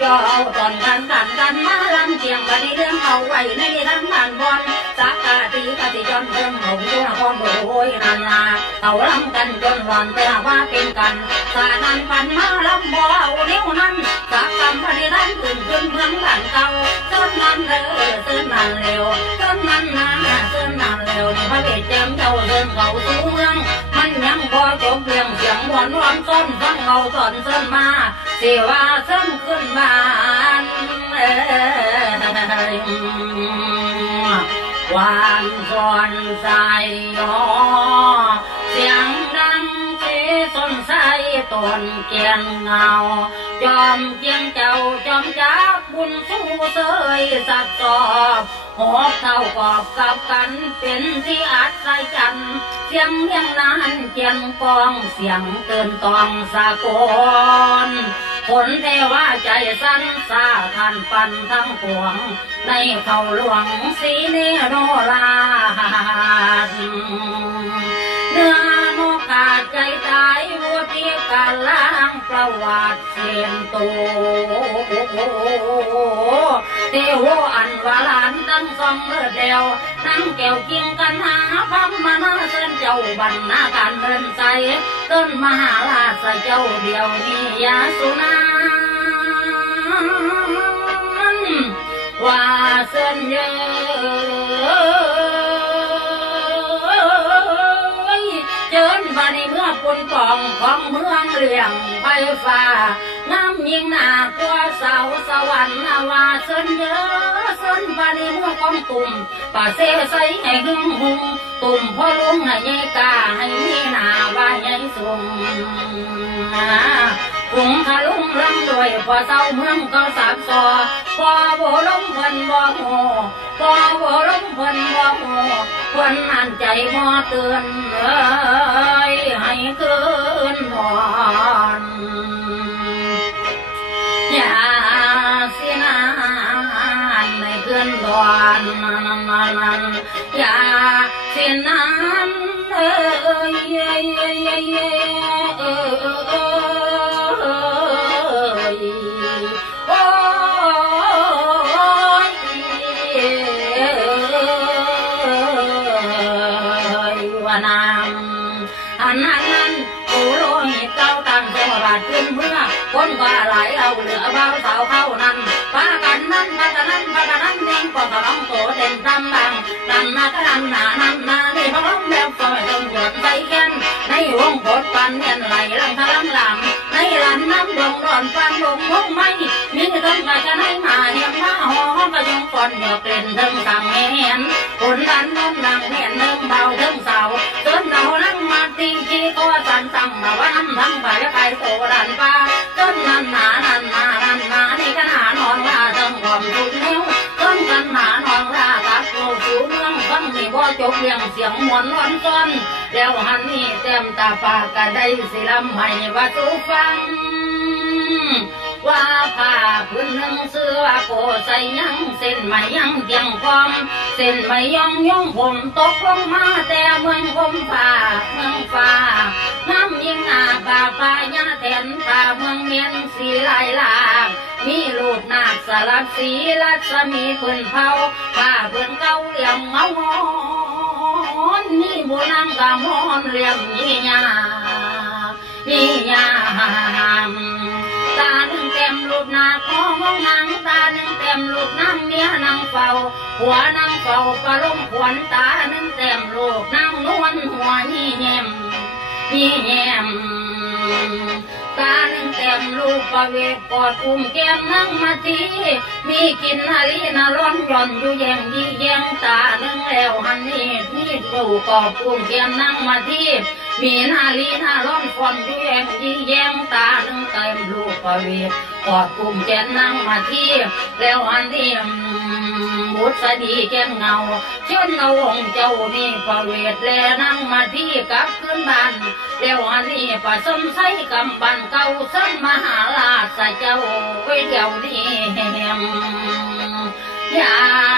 ก็เอาตอนกันกันกันมาลำเกียงกันในเรื่องเอาไว้ในทางผ่านบอลสักกะตีกะติจนเพิ่มเอาตัวนครโอยนานาเอาลำกันจนหลอนแต่ว่าเป็นกันสานันปันมาลำบ่เอาเนี้วนั้นสักกำพอดีนั้นขึ้นขึ้นเมืองบ้านเก่าเส้นนั้นเร็วเส้นนั้นเร็วเส้นนั้นนาเส้นนั้นเร็วนี่พระเวทแจมเจ้าเดินเขาสู่เมืองมันยังพอจบเรียงเสียงหวานหวานซ้น เอาสอนเส้นมาเสว่าเส้นขึ้นบ้านวานซ้อนใส่ยอเนเกียงเงา จอมเจียงเจ้าจอมจักบุญสู้เสยสักสอบหอบเท่ากอบกับกันเป็นที่อัดใส่จันเสียงเลียงนานเจียงกองเสียงเตือนตองสากลผลเทวาใจสั้นสาทันปันทั้งปวง ในเขาหลวงสีเนโรลาด ประวัติเสียนโตเทวอันวาลานตั้งสองเลือดเดียวนั่งแก้วกินกันหาพัมมานาเส้นเจ้าบรรณาการเดินใสต้นมหาราชเจ้าเดียวนี้ยาสุนาว่าเส้นเยอะเจิญบาในเมื่อปนปองขอ ไฟฟ้าน้ำยิงหนากว่าเสาสวรรค์นาวาเส้นเยอะเส้นบาในเมื่อกองตุ่มป่าเสใสให้หึงหุงตุ่มพ่อลุงให้ยายกาให้มีหนาว่าใหญ่สูงหุงทะลุงลำด้วยพอเศร้าเมืองก็สามซอพอโบลมเพิ่นบ่โหพอโบลมเพิ่นบ่โหเพิ่นหันใจบ่เตือนเอ้ยให้คืนนอน อนอนนั้นอย่าเสียนานเอ้ยเอ้ยเอ้เอ้เอ้เอ้ยโอ้ยว่านางอันนั้นนั้นอ้โลหิตเก้าตังเทวบาทขึ้นเมื่อคนก็หลายเราเหลือเบาสาวเข้านั้นปา นันปากันนั้นปากันนั้นเด้งก็กระร้องโตเด่นตำบังตำนาก็นันหนานันนานี่พร้องแบบซอยตำรวจใจแก่นในวงกปันเงินไหลลังทะลังลำในลานน้ำดงร้อนฟังลงลงไม่มีเรื่องกระจะให้มาเหี่ยมาหอมกระยงก่อนเหยอกเล่นเทิงสั่งเห็ เรียงเสียงมวนร้อนซ้อน แล้วหันนี่เต็มตาปากก็ได้สิลำให้ว่าสูฟัง ว่าผ้าพื้นหนึ่งเสื้อโกใส่ยังเส้นไหมยังเตียงความเส้นไหมย่องย่องผมตกลงมาแต่เมืองคมฟ้าเมืองฟ้าน้ำยิงหน้าป่าปายาแทนป่าเมืองเมียนสีลายลางมีลูกนาคสลักสีลัศมีพื้นเผาผ้าพื้นเก่าเหลี่ยมเงาหอ นนี่โบนังกามอนเรียมนี่ยานี่ยามตาหนึ่งเต็มลูกนาของนางตาหนึ่งเต็มลูกนางเมียนางเฝ้าหัวนางเฝ้าปลาลมขวัญตาหนึ่งเต็มลูกนางนวลหัวนี่เยมยี่ย ปะเวทกอดอุ้มแก้มนั่งมาทีมีกินฮาลีนาร้อนหย่อนอยู่แยงยี่แยงตาหนึ่งแล้วหันนี่นี่ลูกอดอุ้มแก้มนั่งมาทีมีนาลีนาร้อนฟอนอยู่แยงยี่แยงตาหนึ่งเต็มลูกปะเวทกอดอุ้มแก้มนั่งมาทีแล้วหันนี่บุษดีแก้มเงาชิญเอาองเจ้านี่ปะเวทแลนั่งมาที่ นี่ปะสมไสกำบันเก่าสัมหาราสเจ้าไว้เดี๋ยวนี้ยา